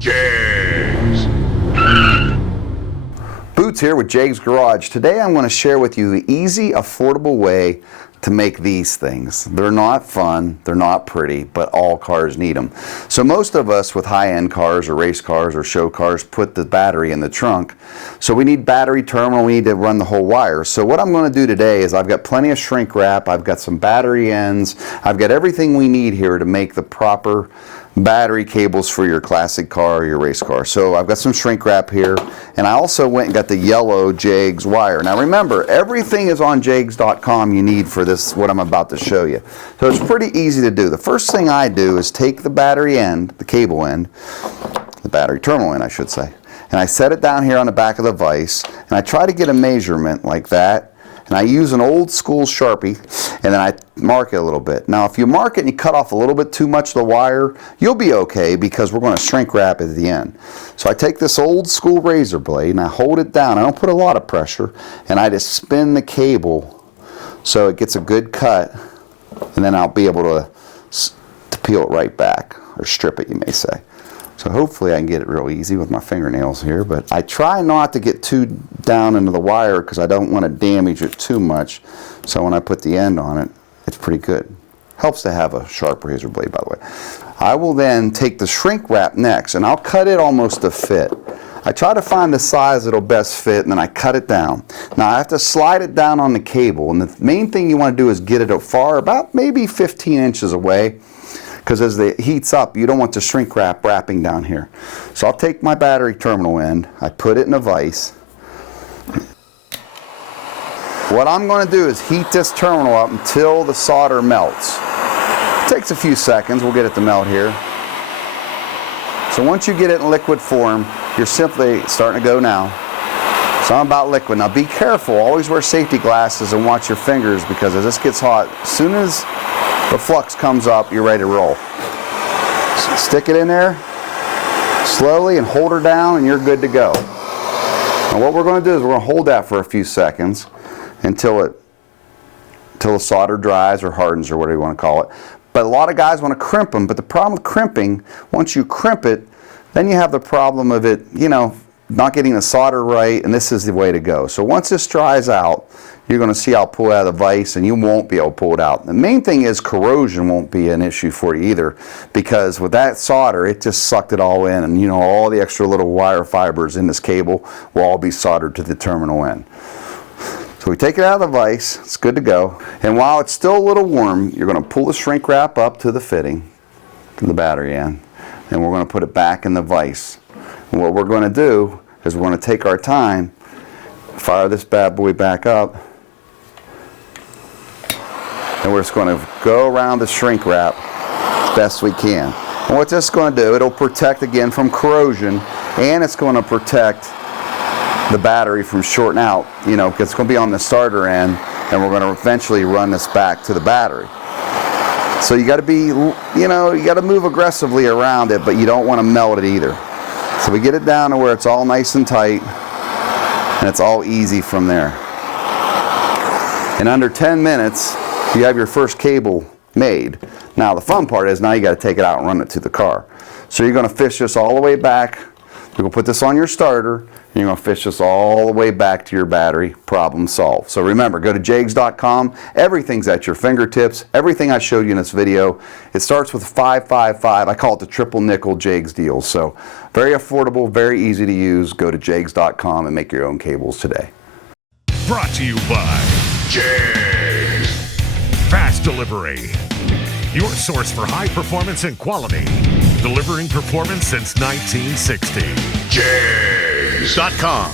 JEGS. Boots here with JEGS Garage. Today I'm going to share with you the easy, affordable way to make these things. They're not fun, they're not pretty, but all cars need them. So most of us with high-end cars or race cars or show cars put the battery in the trunk. So we need battery terminal, we need to run the whole wire. So what I'm going to do today is I've got plenty of shrink wrap, I've got some battery ends, I've got everything we need here to make the proper battery cables for your classic car or your race car. So I've got some shrink wrap here, and I also went and got the yellow JEGS wire. Now remember, everything is on JEGS.com you need for this, what I'm about to show you. So it's pretty easy to do. The first thing I do is take the battery end, the cable end, the battery terminal end I should say, and I set it down here on the back of the vise, and I try to get a measurement like that. And I use an old school Sharpie, and then I mark it a little bit. Now if you mark it and you cut off a little bit too much of the wire, you'll be okay because we're going to shrink wrap at the end. So I take this old school razor blade and I hold it down. I don't put a lot of pressure, and I just spin the cable so it gets a good cut, and then I'll be able to peel it right back, or strip it you may say. So hopefully I can get it real easy with my fingernails here, but I try not to get too down into the wire because I don't want to damage it too much. So when I put the end on it, it's pretty good. Helps to have a sharp razor blade, by the way. I will then take the shrink wrap next, and I'll cut it almost to fit. I try to find the size that'll best fit, and then I cut it down. Now I have to slide it down on the cable, and the main thing you want to do is get it far, about maybe 15 inches away. Because as it heats up, you don't want the shrink wrap wrapping down here. So I'll take my battery terminal end, I put it in a vise. What I'm going to do is heat this terminal up until the solder melts. It takes a few seconds, we'll get it to melt here. So once you get it in liquid form, you're simply starting to go now. So I'm about liquid. Now be careful, always wear safety glasses and watch your fingers, because as this gets hot, as soon as the flux comes up, you're ready to roll. So stick it in there slowly and hold her down, and you're good to go. And what we're going to do is we're going to hold that for a few seconds until the solder dries or hardens or whatever you want to call it. But a lot of guys want to crimp them, but the problem with crimping, once you crimp it, then you have the problem of it, not getting the solder right, and this is the way to go. So once this dries out, you're going to see I'll pull it out of the vise, and you won't be able to pull it out. The main thing is corrosion won't be an issue for you either, because with that solder, it just sucked it all in, and all the extra little wire fibers in this cable will all be soldered to the terminal end. So we take it out of the vise, it's good to go, and while it's still a little warm, you're going to pull the shrink wrap up to the fitting, to the battery end, and we're going to put it back in the vise. And what we're going to do is we're going to take our time, fire this bad boy back up, and we're just going to go around the shrink wrap as best we can. And what this is going to do, it'll protect again from corrosion, and it's going to protect the battery from shorting out, because it's going to be on the starter end, and we're going to eventually run this back to the battery. So you got to be, you got to move aggressively around it, but you don't want to melt it either. So we get it down to where it's all nice and tight, and it's all easy from there. In under 10 minutes, you have your first cable made. Now the fun part is now you got to take it out and run it to the car. So you're going to fish this all the way back. You're going to put this on your starter, and you're going to fish this all the way back to your battery. Problem solved. So remember, go to JEGS.com. Everything's at your fingertips. Everything I showed you in this video. It starts with 555. I call it the triple nickel JEGS deal. So very affordable, very easy to use. Go to JEGS.com and make your own cables today. Brought to you by JEGS. Fast Delivery. Your source for high performance and quality. Delivering performance since 1960. JEGS.com.